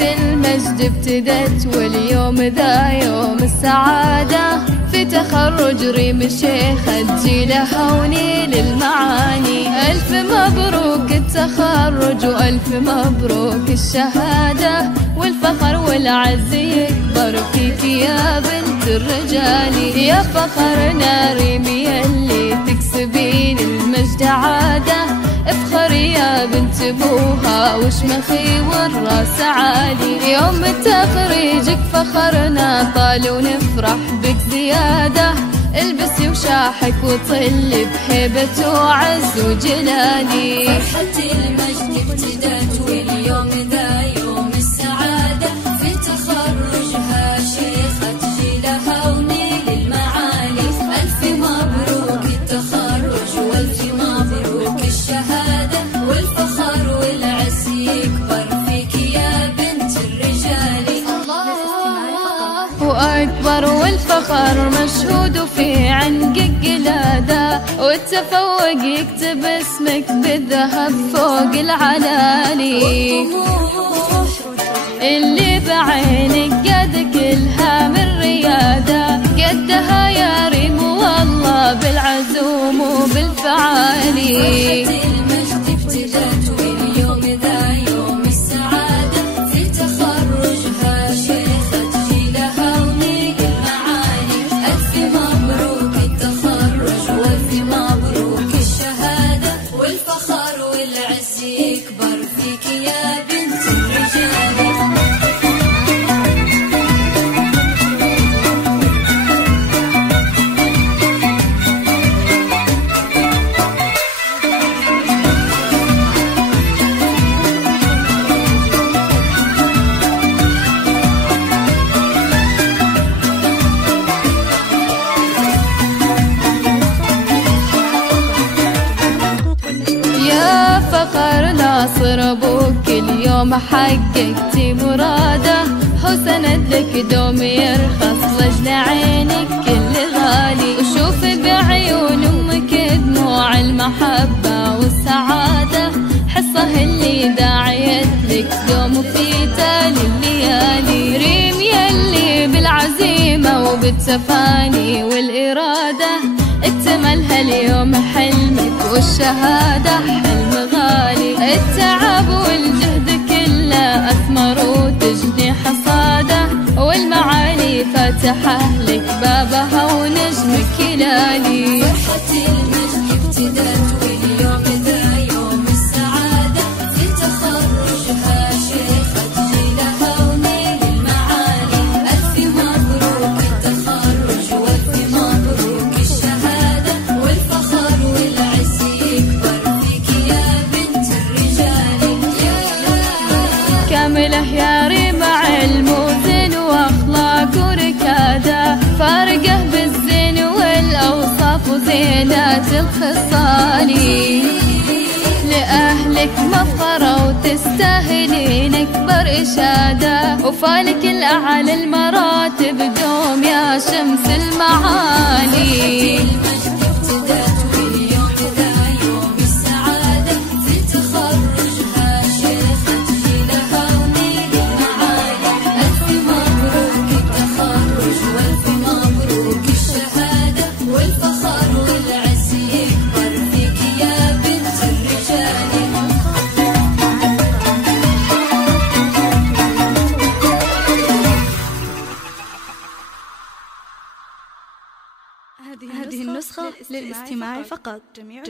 المجد ابتدت واليوم ذا يوم السعادة، في تخرج ريم الشيخ تجيله ونيل المعاني. ألف مبروك التخرج وألف مبروك الشهادة، والفخر والعز يكبر فيك يا بنت الرجال. يا فخرنا ريم يلي تكسبين المجد عادة، افخري يا بنت ابوها وشمخي والراس عالي. يوم تخريجك فخرنا طال ونفرح بك زيادة، البسي وشاحك وطلي بهيبة وعز وجلالي. فرحة المجد ابتدت واليوم ذا يوم السعادة، في تخرجها شيخة تجيلها ونيل المعالي. ألف مبروك التخرج وألف مبروك الشهادة، والفخر والعز يكبر فيك يا بنت الرجال. الله أكبر والفخر مشهود في عنقك قلادة، والتفوق يكتب اسمك بالذهب فوق العلالي. اللي بعينك قد كلها من ريادة، قدها يا ريم والله بالعزوم وبالفعالي. فرحة المجد ابتدت واليوم ذا يوم السعادة، في تخرجها شيخة تجيلها ونيل المعالي. ألف مبروك التخرج وألف مبروك الشهادة، والفخر والعز يكبر فيك يا بنت الرجال. فخر ناصر ابوك اليوم حققتي مراده، حسند لك دوم يرخص لجل عينك كل غالي. وشوفي بعيون امك دموع المحبه والسعاده، حصه اللي داعيت لك دوم في تالي الليالي. ريم يلي بالعزيمه وبالتفاني والاراده، اكتملها اليوم حلمك والشهادة حلم غالي. التعب والجهد كله أثمر وتجني حصاده، والمعالي فاتحة لك بابها ونجمك هلالي. فرحة المجد ابتدت واليوم ذا يوم السعادة، في تخرجها شيخة تجيلها ونيل المعالي. ألف مبروك التخرج وألف مبروك الشهادة، والفخر والعز يكبر فيك يا بنت الرجال. كاملة يا ريم علم وزين واخلاق وركادة، فارقة بالزين والاوصاف وزينات الخصالي. لأهلك مفخرة وتستاهلين أكبر إشادة، وفالك الأعلى المراتب دوم يا شمس المعالي. المجد ابتدت واليوم ذا يوم السعادة، في تخرجها شيخة تجيلها ونيل المعالي. ألف مبروك التخرج وألف مبروك الشهادة، والفخر والعز يكبر فيك يا بنت الرجال. هذه النسخة للاستماع فقط. جميع